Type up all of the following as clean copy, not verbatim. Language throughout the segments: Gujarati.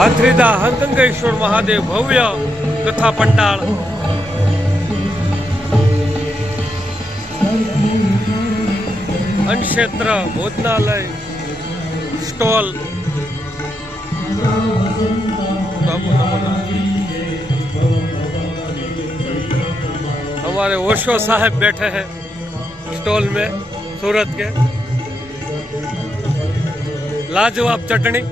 હાથરીદા હરગંગેશ્વર મહાદેવ ભવ્ય કથા પંડાળ અન્નક્ષેત્ર ભોજનાલય स्टॉल हमारे ओशो साहब बैठे हैं स्टॉल में सूरत के। लाजवाब चटनी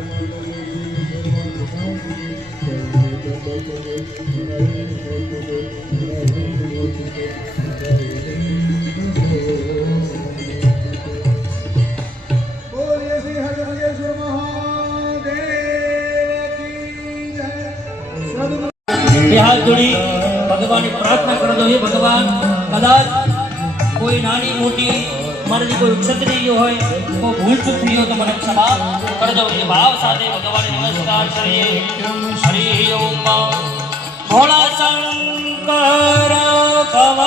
हाथ जोड़ी भगवान की प्रार्थना कर दो। हे भगवान कदाच कोई नानी मोटी मर्जी कोई क्षत्रिय जो है वो भूल चूक थी हो तो मन क्षमा कर दो। ये भाव साथे भगवान नमस्कार करिए। हरि ओम। भोला शंकर भव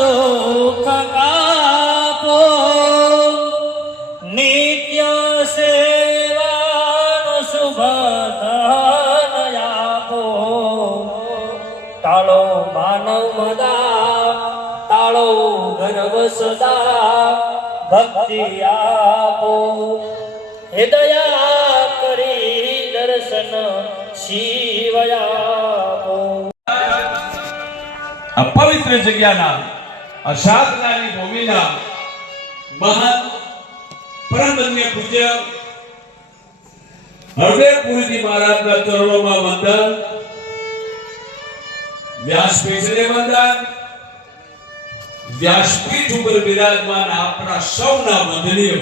दुख कापो नित्य सेवा शुभ तालो मानव मदा तालो गर्व सदा भक्ति आपो हृदया करी दर्शन शिवयापो। पवित्र जग्याना साधनानी भूमिना महान परमधन्य पूज्य हरदेवपुरी महाराजना चरणों में वंदन। व्यासपीठ ने वंदन। व्यासपीठ पर विराजमान अपना सौना वंदनीय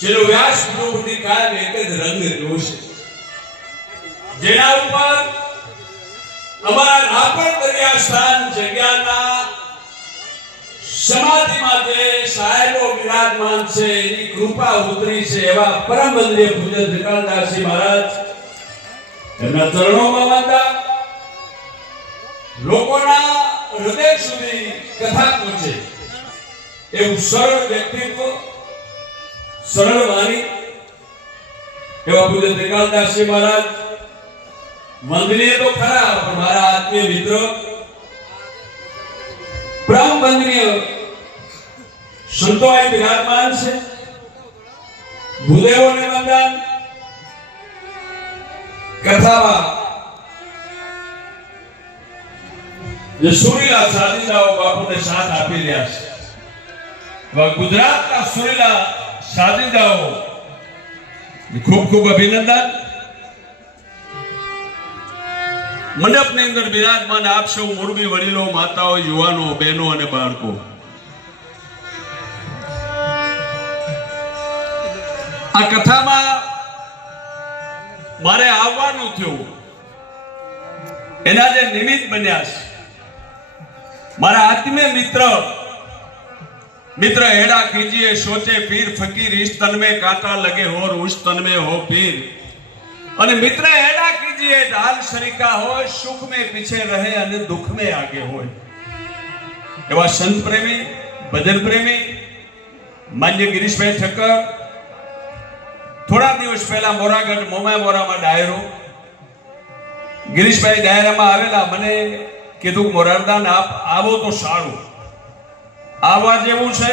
चलो व्यास प्रभुनी काल एक ज रंग जोश जेना ऊपर અમારા આપણ કર્યા સ્થાન જગ્યાના સમાધિ માતે સાહેબો વિરાજમાન છે એની કૃપા ઉતરી છે એવા પરમ વંદનીય પૂજ્ય ત્રિકાળદાસજી મહારાજ એમના ચરણોમાં વંદન। લોકોના હૃદય સુધી કથા પહોંચે એવું સરળ વ્યક્તિત્વ સરળ વાણી એવા પૂજ્ય ત્રિકાળદાસજી મહારાજ वंदनीय तो खरा पर मारा आत्मीय मित्र परम वंदनीय संतो आई विराजमान से भूदेवों ने वंदन। कथावा जो सुरीला साजिदाओ बापू ने साथ आपी लिया है वह गुजरात का सुरीला साजिदाओ खूब खूब अभिनंदन। मंडप ने अंदर विराजमान आप सौ मोरबी वडीलो माताओं युवानो बहनों और बाळको आ कथा में मारे आववानुं थयुं एना जे निमित्त बन्या मारा आत्मीय मित्र हेड़ा कीजिए सोचे पीर फकीर इस तन में कांटा लगे हो और उस तन में हो पीर અને મિત્ર એડા કીજીએ ઢાલ શરીકા હોય સુખ में पीछे रहे અને दुख में आगे હોય એવા સંત પ્રેમી ભજન પ્રેમી માન્ય ગિરીશભાઈ ઠક્કર થોડા દિવસ પહેલા મોરાગઢ મોરામાં ડાયરો ગિરીશભાઈ ડાયરામાં આવેલા મને કીધું મોરારદાન આપ આવો તો સારું આવવા જેવું છે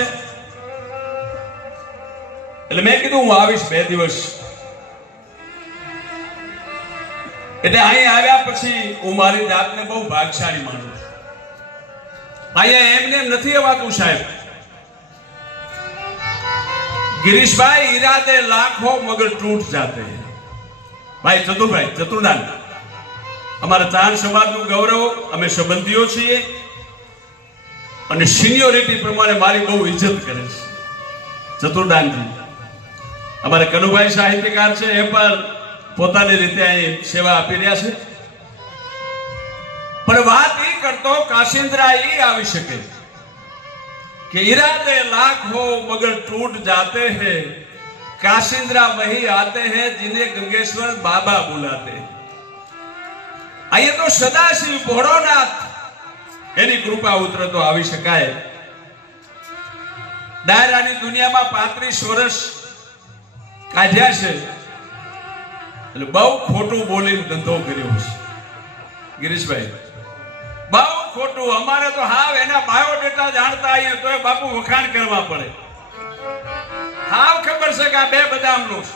એટલે મેં કીધું હું આવીશ 2 દિવસ। એટલે અહીં આવ્યા પછી હું મારી જાતને બહુ ભાગશાળી માનું છું। અહીંયા એમને નથી અવાતું સાહેબ। गिरीशभाई इरादे लाखों मगर टूट जाते हैं। भाई चतुर्दान हमारा चार समाजનું ગૌરવ અમે સંબંધીઓ છીએ અને સિનિયોરિટી પ્રમાણે મારી બહુ ઇજ્જત કરે છે ચતુર્દાનજી। અમારે કનુભાઈ સાહિત્યકાર છે એ પણ પોતાની રીતે અહીં સેવા આપી રહ્યા છે પણ વાત એ કરતો કાશિંદ્રા એ આવી શકે कि इरादे लाख हो मगर टूट जाते हैं। काशिंद्रा वही आते हैं जिन्हें गंगेश्वर बाबा बुलाते हैं। आइए तो सदाशिव भोळोनाथ एनी कृपा उतरे तो आवी शकाय। दायरानी दुनिया में 35 वर्ष કાઢ્યા છે એટલે બહુ ખોટું બોલીને ધંધો કર્યો છે ગિરીશભાઈ, બહુ ખોટું. અમારે તો હાવ એના બાયોડેટા જાણતા આવીએ તો બાપુ વખાણ કરવા પડે. હાવ ખબર છે કે આ બે બદામનું છે,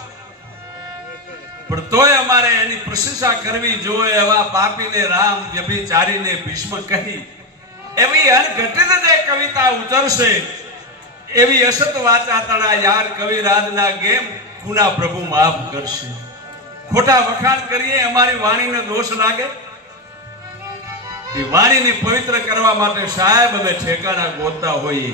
પણ તોય અમારે એની પ્રશંસા કરવી જોઈએ. એવા પાપીને રામ, વ્યભિચારીને ભીષ્મ કહી એવી અનઘટિત જે કવિતા ઉતરશે, એવી અસત વાચા તણા યાર કવિરાજના ગેમ ખૂના પ્રભુ માફ કરશે. ખોટા વખાણ કરીએ અમારી વાણીને દોષ લાગે. એ વાણીને પવિત્ર કરવા માટે સાહેબ અમે ઠેકાણા ગોતતા હોઈએ.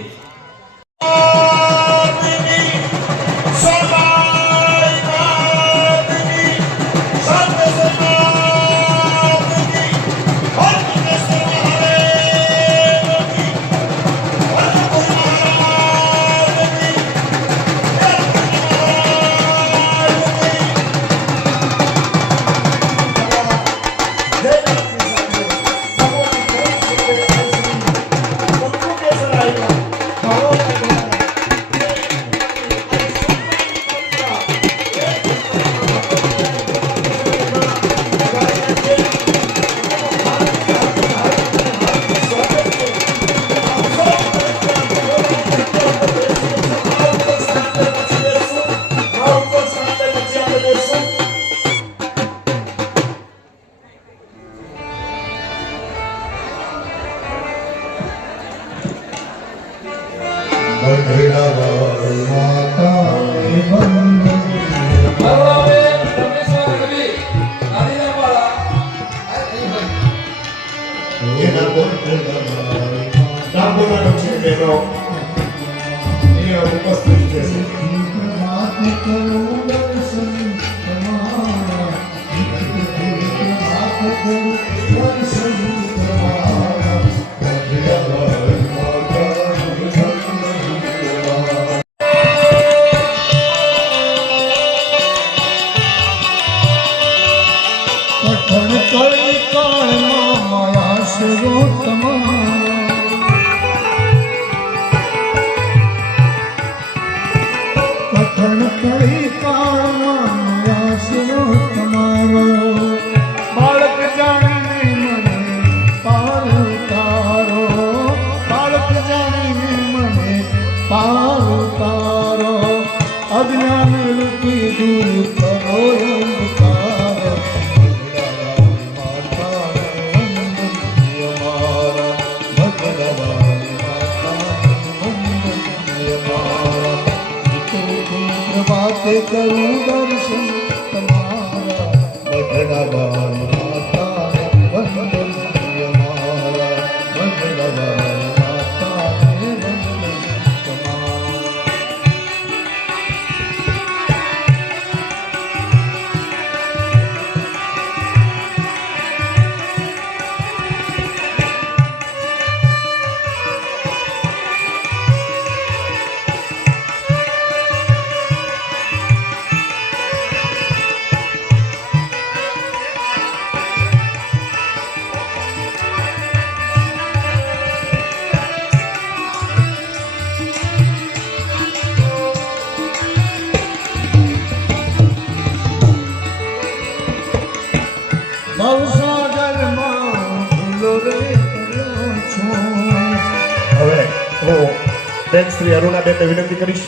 શ્રી અરુણાબેનને વિનંતી કરીશ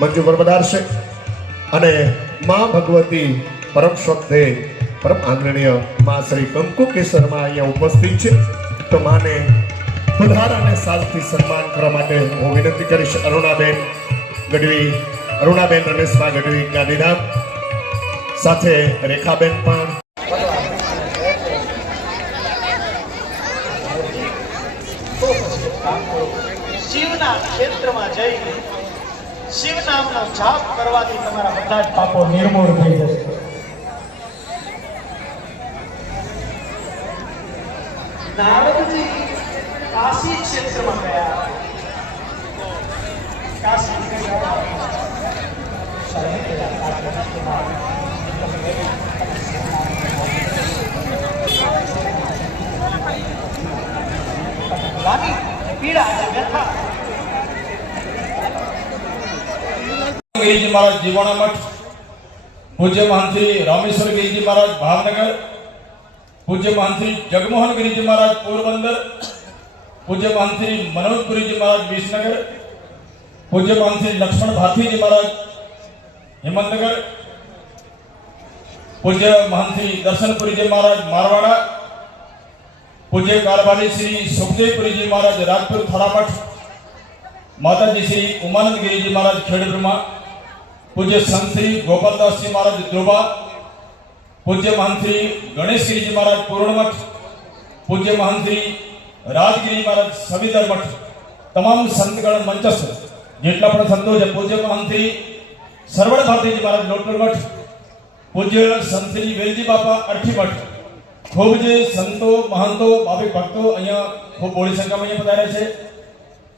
મંજુ પર પધારશે અને માં ભગવતી પરમ શ્રદ્ધે પરમ આદરણીય માં શ્રી કંકુ કેસરમાં અહીંયા ઉપસ્થિત છે. તો માને પધાર અને સાલથી સન્માન કરવા માટે હું વિનંતી કરીશ. અરુણાબેન ગઢવી, અરુણાબેન રમેશમાં ગઢવી ગાંધીધામ, સાથે રેખાબેન પણ. શિવના ક્ષેત્રમાં જઈને શિવ નામનો જાપ કરવાથી તમારા બધા જ પાપો નિર્મૂળ થઈ જશે. નારદજી કાશી ક્ષેત્રમાં ગયા. કાશી પીડા વ્યથા મારા જીવાણા મઠ पूज्य महंत श्री रामेश्वर गिरी जी महाराज भावनगर, पूज्य महंत श्री जगमोहन गिरी जी महाराज पोरबंदर, पूज्य महंत श्री मनोज पुरी जी महाराज विसनगर, पूज्य महंत श्री लक्ष्मण भारती जी महाराज हिम्मतनगर, पूज्य महंत श्री दर्शनपुरी जी महाराज मारवाड़ा, पूज्य कारभारी श्री सुखदेवपुरी जी महाराज राजपुर थारामठ, माताजी श्री उमानंद गिरी जी महाराज खेड़ब्रह्मा, पूज्य संत श्री गोपालदास जी महाराज द्रोबा, पूज्य महंत श्री गणेश गिरी जी महाराज पूर्णमठ, पूज्य महंत श्री राजगिरी महाराज सविदर मठ, तमाम संतगण मंचस्थ जेटला पण संतो छे, पूज्य महंत श्री सरवण भारती जी महाराज लोटल मठ, पूज्य संत श्री वेलजी बापा अरठी मठ, खूब जे संतो महंतो भाविक भक्तो अहींया खूब बोड़ी संख्या में पधार्या छे।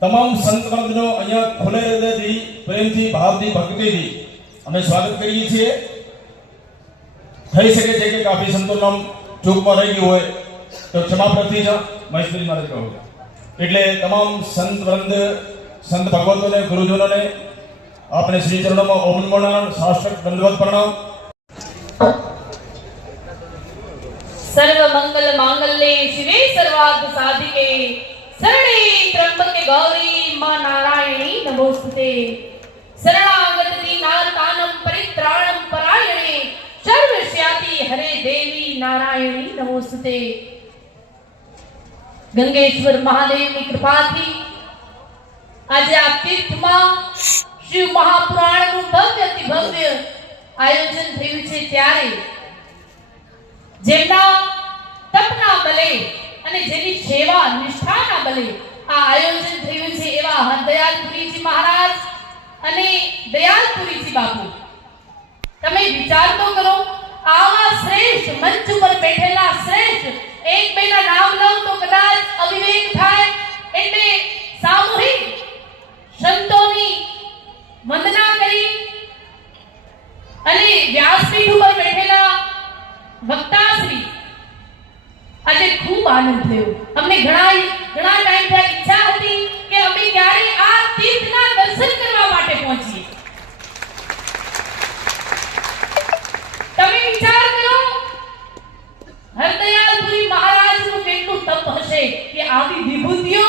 तमाम संत वृंदनो अहींया खुले हृदयथी प्रेमथी भावथी भक्तिथी अमे स्वागत करीए छीए। થઈ શકે છે કે કાફી સંતોનું નામ ચૂકમાં રહી ગયું હોય તો ક્ષમા પ્રાર્થી છે મહેશભાઈ મારે કહું એટલે તમામ સંત વૃંદ સંત ભગવતોને ગુરુજનોને આપણે શ્રી ચરણોમાં ઓમ નમો નારાયણ સાષ્ટાંગ દંડવત પ્રણામ। सर्व मंगल मांगल्ये शिवे सर्वार्थ साधिके शरणे त्र्यंबके गौरी मां नारायणी नमोस्तुते। शरणागत दीनार्तानं परित्राणं परायणे सर्वस्याति हरे देवी नारायणी नमोस्तुते। गंगेश्वर महादेव की कृपा थी आज आ तीर्थ में शिव महापुराण નું ભવ્ય અતિ ભવ્ય આયોજન થયું છે ત્યારે જેમના તપના બલે અને જેની સેવા નિષ્ઠાના બલે આ આયોજન થયું છે એવા હરદયાલપુરીજી મહારાજ અને દયાલપુરીજી બાપુ તમે વિચાર તો કરો આવા શ્રેષ્ઠ મંચ ઉપર બેઠેલા શ્રેષ્ઠ એક બેના નામ લઉં તો કદાચ અવિવેક થાય એટલે સામૂહિક સંતોની વંદના કરી અને વ્યાસપીઠ ઉપર બેઠેલા વક્તાશ્રી આજે ખૂબ આનંદ થયો। અમને ઘણા ટાઈમ થી ઈચ્છા હતી કે અમે ક્યારે આ તીર્થના દર્શન કરવા માટે પહોંચીએ। તમે વિચાર કરો હરદયાલપુરી મહારાજનું કેટલું તપ હશે કે આવી વિભૂતિઓ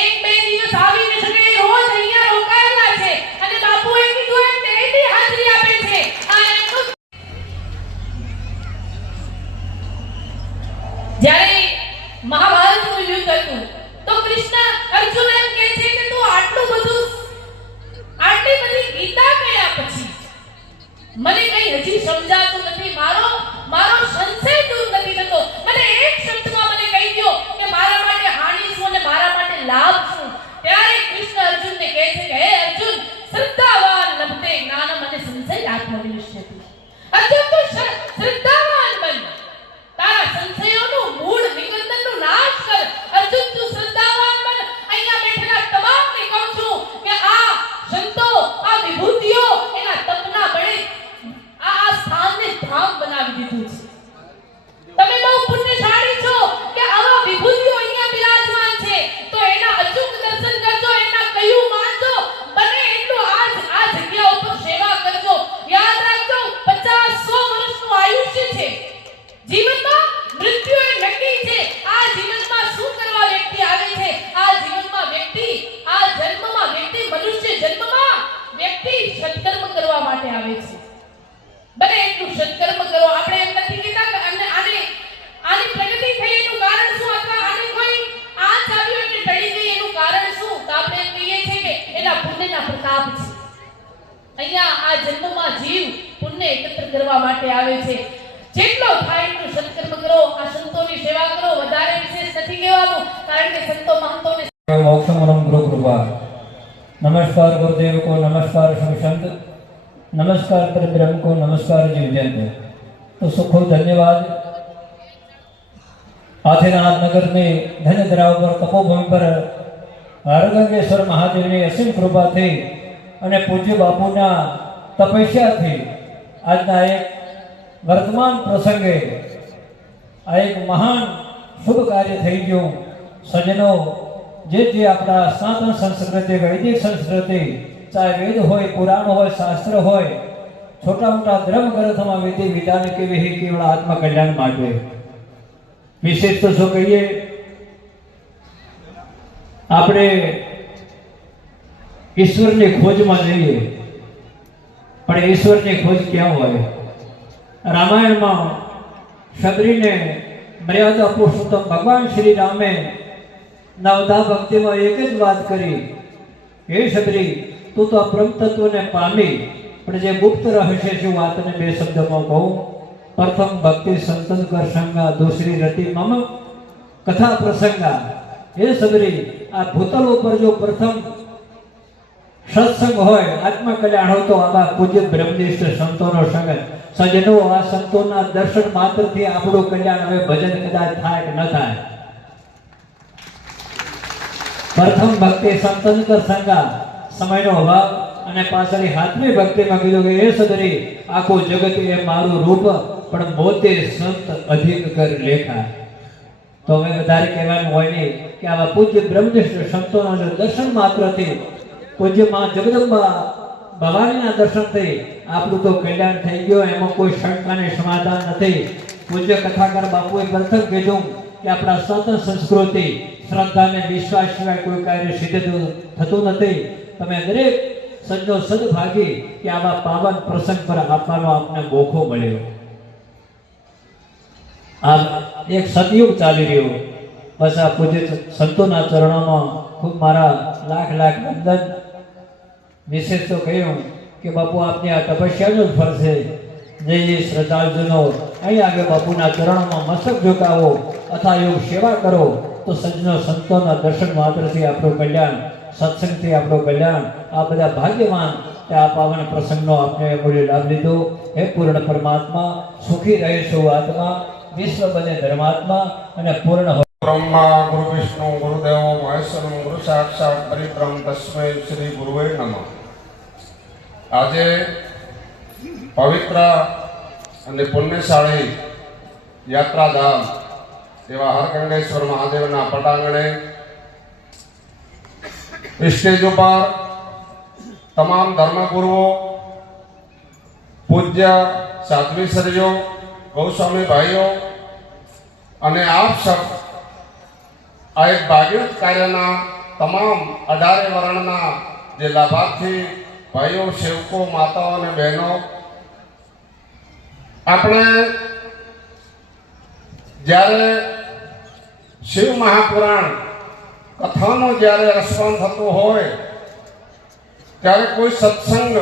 એક બે દિવસ આવી ન શકે રોજ અહીંયા રોકાયેલા છે અને બાપુએ કીધું એમ તેની હાજરી આપે છે। આ એમનું જ્યારે મહાભારતનું યુદ્ધ હતું તો કૃષ્ણ અર્જુન એમ કહે છે કે તું આટલી બધી ગીતા કયા પછી મને કઈ હજી સમજાતું નથી, મારો સંશય દૂર નથી થતો। મને એક શબ્દમાં મને કહી દો કે મારા માટે હાનિ શું અને મારા માટે લાભ શું। ત્યારે કૃષ્ણ અર્જુનને કહે છે કે હે અર્જુન શ્રદ્ધાવાન લભતે જ્ઞાનમ અને સંશય આત્મવિનિશ્ચિતિ। અર્જુન તું શ્રદ્ધાવાન બન, તારા સંશયોનું મૂળ નિકંદનનું નાશ કર। અર્જુન તું શ્રદ્ધાવાન બન। અહીંયા બેઠેલા તમામને કહું છું કે આ સંતો આ વિભૂતિઓ એના તપના બળે આ સ્થાનને ધામ બનાવી દીધું છે। તમે બહુ પુણ્યશાળી છો કે આવા વિભૂતિઓ અહીંયા બિરાજમાન છે તો એના અચૂક દર્શન કરજો, એના કયું માનજો, બને એટલું આ જગ્યા ઉપર સેવા કરજો। યાદ રાખજો 50-100 વર્ષનું આયુષ્ય છે, જીવનમાં મૃત્યુ એ નક્કી છે। આ જીવનમાં શું કરવા વ્યક્તિ આવે છે? આ જીવનમાં વ્યક્તિ આ જન્મમાં વ્યક્તિ મનુષ્ય જન્મમાં વ્યક્તિ સત્કર્મ કરવા માટે આવે છે। બને એટલું સત્કર્મ કરો। આપણે એમ નથી કહેતા કે આની પ્રગતિ થઈ એનું કારણ શું અથવા આને કોઈ આંચ આવ્યો એટલે ટળી ગઈ એનું કારણ શું? તો આપણે એમ કહીએ છીએ કે એના પુણ્યના પ્રતાપ છે। અહીંયા આ જન્મમાં જીવ પુણ્ય એકત્ર કરવા માટે આવે છે। જેટલો થાય એટલું સત્કર્મ કરો, આ સંતોની સેવા કરો। વધારે વિશેષ નથી કહેવાનું કારણ કે સંતો મહંતોને मोक्षमरम गुरु कृपा। नमस्कार गुरुदेव को, नमस्कार सभी संत, नमस्कार परब्रह्म को, नमस्कार जीव जंत। तो सुखो धन्यवाद। आदिनाथ नगर में धन्य धराव पर तपोभूमि पर हरगंगेश्वर महादेव ने असीम कृपा थी અને પૂજ્ય બાપુના તપસ્યાથી આજના એક વર્તમાન પ્રસંગે આ એક મહાન શુભ કાર્ય થઈ ગયું। સજ્જનો જે આપણા સનાતન સંસ્કૃતિ, વૈદિક સંસ્કૃતિ, ચાહે વેદ હોય, પુરાણ હોય, શાસ્ત્ર હોય, छोटा मोटा धर्म ग्रंथों विधि विधान केवी है केवल आत्मा कल्याण માટે विशेष तो શું કહીએ આપણે ઈશ્વરની ખોજમાં જઈએ પણ ઈશ્વરની ખોજ ક્યાં હોય રામાયણમાં શબરીને મર્યાદા પુરુષોત્તમ ભગવાન શ્રી રામે નવધા ભક્તિમાં એક જ વાત કરી હે શબરી તું તો બ્રહ્મ તત્વને પામી પણ જે ગુપ્ત રહસ્ય છે વાતને બે શબ્દમાં કહું પ્રથમ ભક્તિ સંતન કર સંગા दूसरी रति मम कथा प्रसंगा हे शबरी आ भूतल पर जो प्रथम सत्संग होय आत्मा कल्याण हो तो आवा पूज्य ब्रह्मनिष्ठ संतोनो संग सजनो आ संतोना दर्शन मात्र थी આપણું કલ્યાણ હવે ભજન કદાચ થાય કે ન થાય પ્રથમ ભક્તિ સંતન કર સંગા સમયનો અભાવ અને પાછળની હાથમી ભક્તિમાં કીધું કે હે સદરી આખું જગત એ મારું રૂપ પણ મોતે સંત અધિક કર લેખા તો હવે વધારે કહેવાનું હોય નહીં કે આવા પૂજ્ય બ્રહ્મનિષ્ઠ સંતોના દર્શન માત્રથી પૂજ્ય માં જગદંબા ભવાનીના દર્શનથી આપણું તો કલ્યાણ થઈ ગયો એમાં કોઈ શંકાને સમાધાન નથી પૂજ્ય કથાકાર બાપુએ પ્રથમ કીધું કે આપણા સનાતન સંસ્કૃતિ શ્રદ્ધા અને વિશ્વાસ સિવાય કોઈ કાર્ય સિદ્ધ થતું નથી તમે દરેક સજ્જો સદભાગી કે આવા પાવન પ્રસંગ પર આપવાનો આપને મોકો મળ્યો આ એક સતયુગ ચાલી રહ્યો બસ આ પૂજ્ય સંતોના ચરણોમાં ખૂબ મારા લાખ લાખ વંદન વિશેષ તો કહ્યું કે બાપુ આપની આ તપસ્યાનો જ ફળ છે જે શ્રદ્ધાળુજનો અહીં આગળ બાપુના ચરણોમાં મસ્તક ઝુકાવો અથા યોગ સેવા કરો તો સજ્જનો સંતોના દર્શન માત્રથી આપણું કલ્યાણ સત્સંગથી આપણું કલ્યાણ આ બધા ભાગ્યવાન તે આ પાવન પ્રસંગનો આપણે મૂલ્ય લાભ લીધો હે પૂર્ણ પરમાત્મા સુખી રહે સૌ આત્મા વિશ્વ બને ધર્માત્મા અને પૂર્ણ ब्रह्मा गुरु विष्णु गुरुदेव महेश्वर गुरु साक्षात परिब्रह्म तस्मै श्री गुरुवे नमः आज पवित्र અને પુણ્યશાળી યાત્રાધામ એવા હરકંડેશ્વર મહાદેવના પટાંગણે સ્ટેજ ઉપર તમામ ધર્મગુરુઓ પૂજ્ય સાધ્વીશ્રીઓ ગૌસ્વામી ભાઈઓ અને આપ સૌ આ એક ભાગીરથ કાર્યના તમામ 18 વર્ણના જે લાભાર્થી ભાઈઓ સેવકો માતાઓ અને બહેનો આપણે જ્યારે શિવ મહાપુરાણ કથાનો જ્યારે રસપાન થતો હોય ત્યારે કોઈ સત્સંગ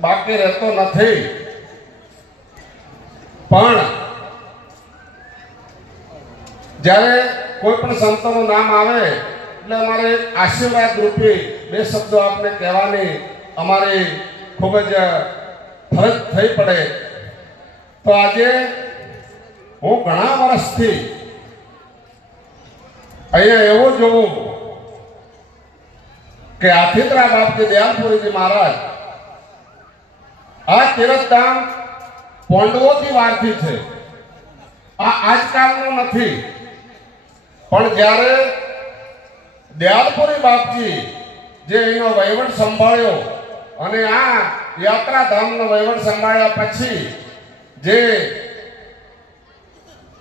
બાકી રહેતો નથી પણ જ્યારે કોઈ પણ સંતોનું નામ આવે એટલે અમારે આશીર્વાદ રૂપી બે શબ્દો આપને કહેવાની અમારી ખૂબ જ ફરજ થઈ પડે તો આજે હું ઘણા વર્ષથી અહીંયા એવું જોઉં કે આથિત્રા બાપજી દયાલપુરીજી महाराज આ તીર્થધામ પોંડવોથી વારથી છે આ આજકાલનું નથી પણ જ્યારે દયાલપુરી બાપજી જે એનો વહીવટ સંભાળ્યો અને આ યાત્રાધામનો વહીવટ સંભાળ્યા પછી જે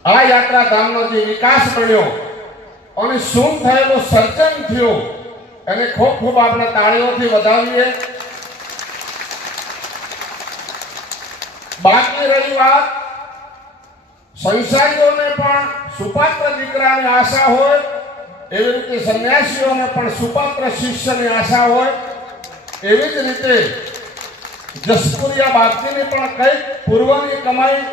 આ યાત્રાધામનો જે વિકાસ બન્યો અને શું થયેલું સર્જન થયું એને ખૂબ ખૂબ આપણે તાળીઓથી વધાવીએ બાકી રહી વાત સંસારીઓને પણ સુપાત્ર દીકરાની આશા હોય એવી રીતે સંન્યાસીઓને પણ સુપાત્ર શિષ્યની આશા હોય એવી જ રીતે જસપુરિયા બાપજીની પણ કઈ પૂર્વની કમાઈ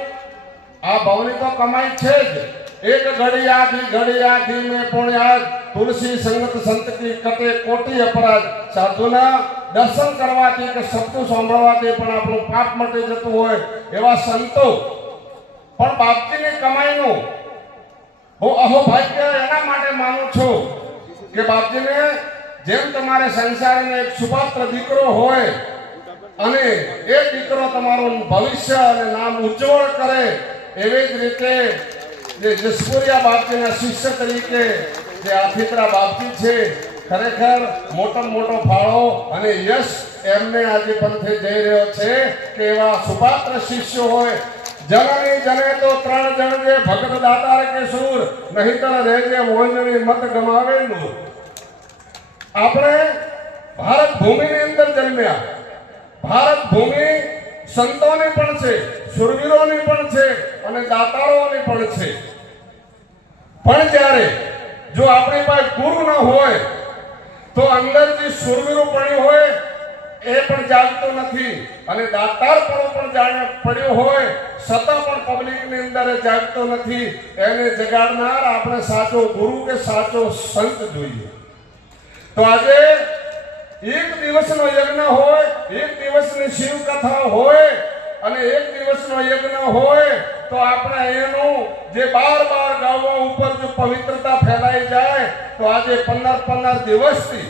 આ ભવની તો કમાઈ છે જ એક ઘડિયાથી મેં પુણ્યાદ તુલસી સંગત સંત કી કટે કોટી અપરાધ સાધુના દર્શન કરવાથી કે સત્તુ સાંભળવાથી પણ આપણું પાપ મટી જતું હોય એવા સંતો પણ બાપજીની કમાઈનું હું અહોભાગ્ય એના માટે માનું છું કે બાપજીને જેમ તમારે સંસારને એક સુપાત્ર દીકરો હોય અને એ દીકરો તમારું ભવિષ્ય અને નામ ઉજ્જવળ કરે એવી જ રીતે જે જસપુરિયા બાપજીના શિષ્ય તરીકે જે આથિત્રા બાપજી છે ખરેખર મોટો ફાળો અને યશ એમને આજે પંથે જઈ રહ્યો છે કે એવા સુપાત્ર શિષ્યો હોય. જનની જને તો 3 જણ જે ભગત દાતાર કે સૂર, નહીતર રહેજે મોંજણી મત ગમાવેલું. આપણે ભારત ભૂમિની અંદર જન્મ્યા. ભારત ભૂમિ સંતોની પણ છે, શૂરવીરોની પણ છે અને દાતાળોની પણ છે. પણ જ્યારે જો આપણી પાસે ગુરુ ન હોય તો અંદર જે શૂરવીરો પડ્યો હોય એ પણ જાગતો નથી અને દાતારપણો પણ પડ્યો હોય છતાં પણ પબ્લિકની અંદર જાગતો નથી. એને જગાડનાર આપણે સાચો ગુરુ કે સાચો સંત જોઈએ. તો આજે એક દિવસનો યજ્ઞ હોય, એક દિવસની શિવ કથા હોય અને એક દિવસનો યજ્ઞ હોય તો આપણે એનું જે બાર ગાવા ઉપર જો પવિત્રતા ફેલાઈ જાય તો આજે 15 દિવસથી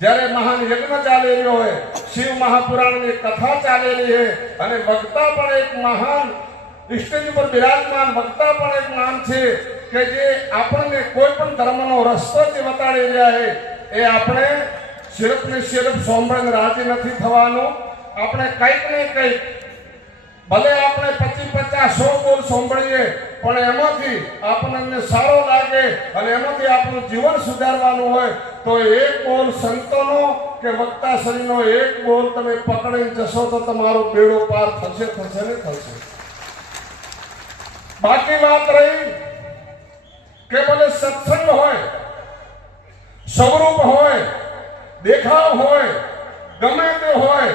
જ્યારે મહાન યજ્ઞ ચાલી રહ્યો હોય, શિવ મહાપુરાણની કથા ચાલેલી છે અને વક્તા પણ એક મહાન સ્ટેજ પર બિરાજમાન વક્તા પણ એક નામ છે કે જે આપણને કોઈ પણ ધર્મનો રસ્તો જે બતાડી રહ્યા છે એ આપણે સિર્ફ ને સિર્ફ સોંભળીને રાજી નથી થવાનું. આપણે કંઈક ને કંઈક ભલે આપણે 25-50-100 બોલ સાંભળીએ પણ એમાંથી આપણને સારો લાગે અને એમાંથી આપણું જીવન સુધારવાનું હોય તો એક બોલ સંતોનો કે વક્તાશ્રીનો એક બોલ તમે પકડીને જશો તો તમારો બેડો પાર થશે ને થશે. બાકી વાત રહી કે ભલે સત્સંગ હોય, સ્વરૂપ હોય, દેખાવ હોય, ગમે તે હોય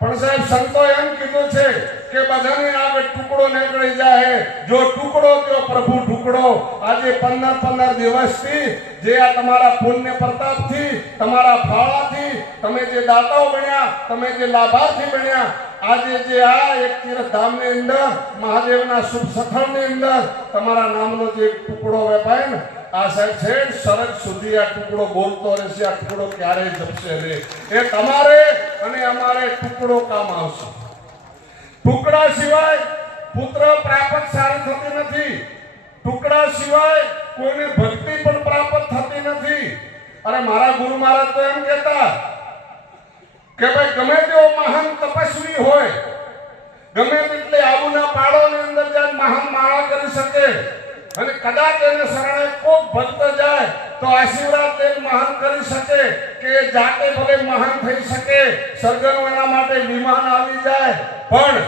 પણ સાહેબ સંતો એમ કીધું છે કે બધાની આગળ ટુકડો નીકળી જાય. જો ટુકડો તો પ્રભુ ટુકડો. આજે 15 દિવસથી જે આ તમારા પુણ્ય પ્રતાપથી, તમારા ફાળાથી તમે જે દાતાઓ બન્યા, તમે જે લાભાર્થી બન્યા, આજે જે આ એક તીર્થધામની અંદર મહાદેવના શુભ સ્થળની અંદર તમારા નામનો જે ટુકડો વેપાય ને આ સાહેબ છે સરગ સુધી આ ટુકડો બોલતો રહેશે. આ ટુકડો ક્યારેય જપશે નહીં. એ તમારે અને અમારે ટુકડો કામ આવશે. ટુકડા સિવાય પુત્ર પ્રાપ્ત સારી થતી નથી. ટુકડા સિવાય કોઈને ભક્તિ પણ પ્રાપ્ત થતી નથી. અને મારા ગુરુ મહારાજ તો એમ કહેતા કે ભાઈ ગમે તેવો મહાન તપસ્વી હોય, ગમે તેટલે આબુના પાડોની અંદર જાય મહાન માળા કરી શકે અને કદાચ એને શરણે કોઈ ભક્ત જાય તો આશીર્વાદ લઈને મહાન કરી શકે કે જાતે ભલે મહાન થઈ શકે, સર્જનો એના માટે વિમાન આવી જાય પણ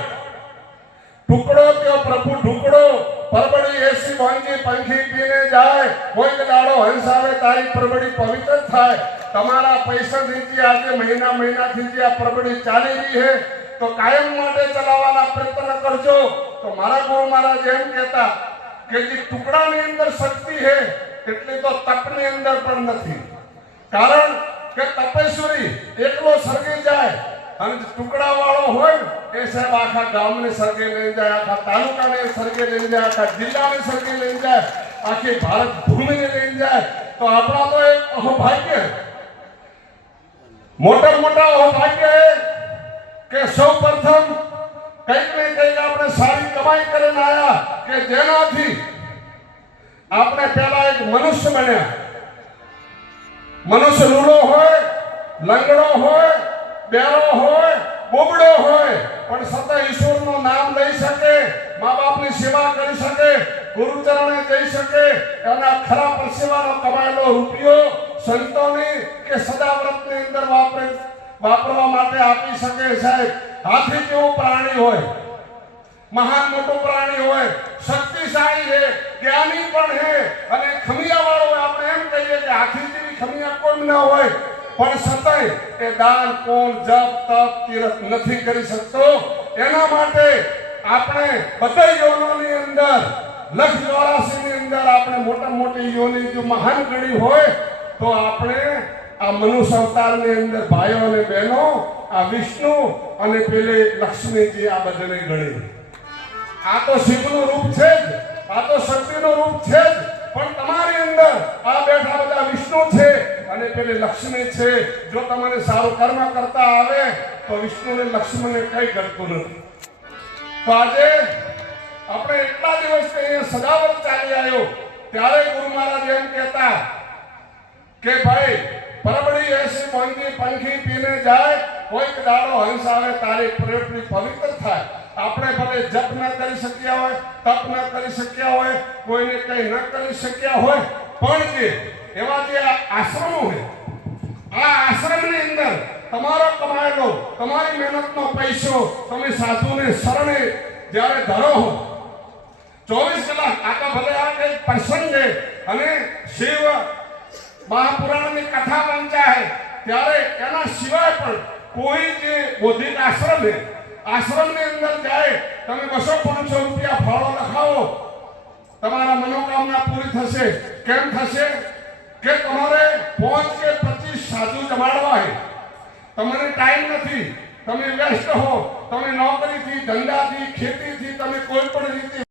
ટુકડો ત્યો પ્રભુ ઢુકડો. પરબડી એસી ભાંગી પંખી પીને જાય, કોઈ દાડો હંસ આવે તારી પરબડી પવિત્ર થાય. તમારા પૈસાથી જે આજે મહિનાથી જે આ પરબડી ચાલી રહી છે તો કાયમ માટે ચલાવવાના પ્રયત્ન કરજો. તો મારા ગુરુ મહારાજ એમ કહેતા કે જે ટુકડાની અંદર શક્તિ છે એટલી તો તપની અંદર પણ નથી. કારણ કે તપેશ્વરી એકલો સર્ગે જાય અને ટુકડા વાળો હોય એ સાહેબ આખા ગામને સર્ગે લઈ જાય, આખા તાલુકાને સર્ગે લઈ જાય, આખા જિલ્લાને સર્ગે લઈ જાય, આખી ભારત ભૂમિને લઈ જાય. તો આપણા તો એક અહોભાગ્ય, મોટા અહોભાગ્ય કે સૌ પ્રથમ કંઈક ને કંઈક આપણે સારી કમાઈ કરીને આવ્યા કે જેનાથી આપણે પહેલા એક મનુષ્ય બન્યા. મનુષ્ય લૂલો હોય, લંગડો હોય, બેરો હોય, બોબડો હોય પણ સતત ઈશ્વરનું નામ લઈ શકે, મા બાપની સેવા કરી શકે, ગુરુચરણે જઈ શકે, એના ખરા પરસેવાનો કમાયેલો રૂપિયો સંતોની કે સદાવ્રતની અંદર વાપરવા માટે આપી શકે. સાહેબ હાથી જેવું પ્રાણી હોય, મહાન મોટું પ્રાણી હોય, શક્તિશાળી છે, જ્ઞાની પણ છે અને ખમિયા વાળો આપણે એમ કહીએ કે હાથી જેવી ખમિયા કોઈ ન હોય પણ છતાંય એ દાન પૂન જપ તપ તીર્થ નથી કરી શકતો. એના માટે આપણે બધા યોનોની અંદર 184 ની અંદર આપણે મોટી યોની જો મહાન ગણી હોય તો આપણે આ મનુષ્ય અવતારની અંદર ભાઈઓ અને બહેનો આ વિષ્ણુ અને પેલે લક્ષ્મીજી આ બધાને ગણી. આ તો શિવનું રૂપ છે જ, આ તો શક્તિનું રૂપ છે જ, પણ તમારી અંદર આ બેઠા બધા વિષ્ણુ છે અને પેલી લક્ષ્મી છે. જો તમને સારું કર્મ કરતા આવે તો વિષ્ણુ ને લક્ષ્મીને કઈ કરતું નથી. તો આજે આપણે એટલા દિવસથી અહીંયા સદાવ્રત ચાલી આવ્યો ત્યારે ગુરુ મહારાજ એમ કહેતા કે ભાઈ પરબડી એસી પંખી પંખી પીને જાય, કોઈક દાડો હંસ આવે તારી પ્રેમની પવિત્ર થાય. આપણે ભલે જપ ન કરી શક્યા હોય, તપ ન કરી શક્યા હોય, કોઈને કંઈ ન કરી શક્યા હોય, પણ જે એવા જે આશ્રમો હોય, આ આશ્રમની અંદર તમારો કમાયેલો તમારી મહેનતનો પૈસો તમે સાધુને શરણે જ્યારે ધરો હો, 24 કલાક આકા ભલે આ કંઈ પ્રસંગે અને શિવ મહાપુરાણની કથા વંચાય ત્યારે એના સિવાય પણ કોઈ જે બૌદ્ધિક આશ્રમ છે, આશ્રમની અંદર જાય, તમે 200-500 રૂપિયા ફાળો લખાવો, તમારા મનોકામના પૂરી થશે. કેમ થશે? કે તમારે 5 કે 25 સાધુ જમાડવા છે, તમને ટાઈમ નથી, તમે વ્યસ્ત હો, તમે નોકરીથી, ધંધાથી, ખેતીથી, તમે કોઈ પણ રીતે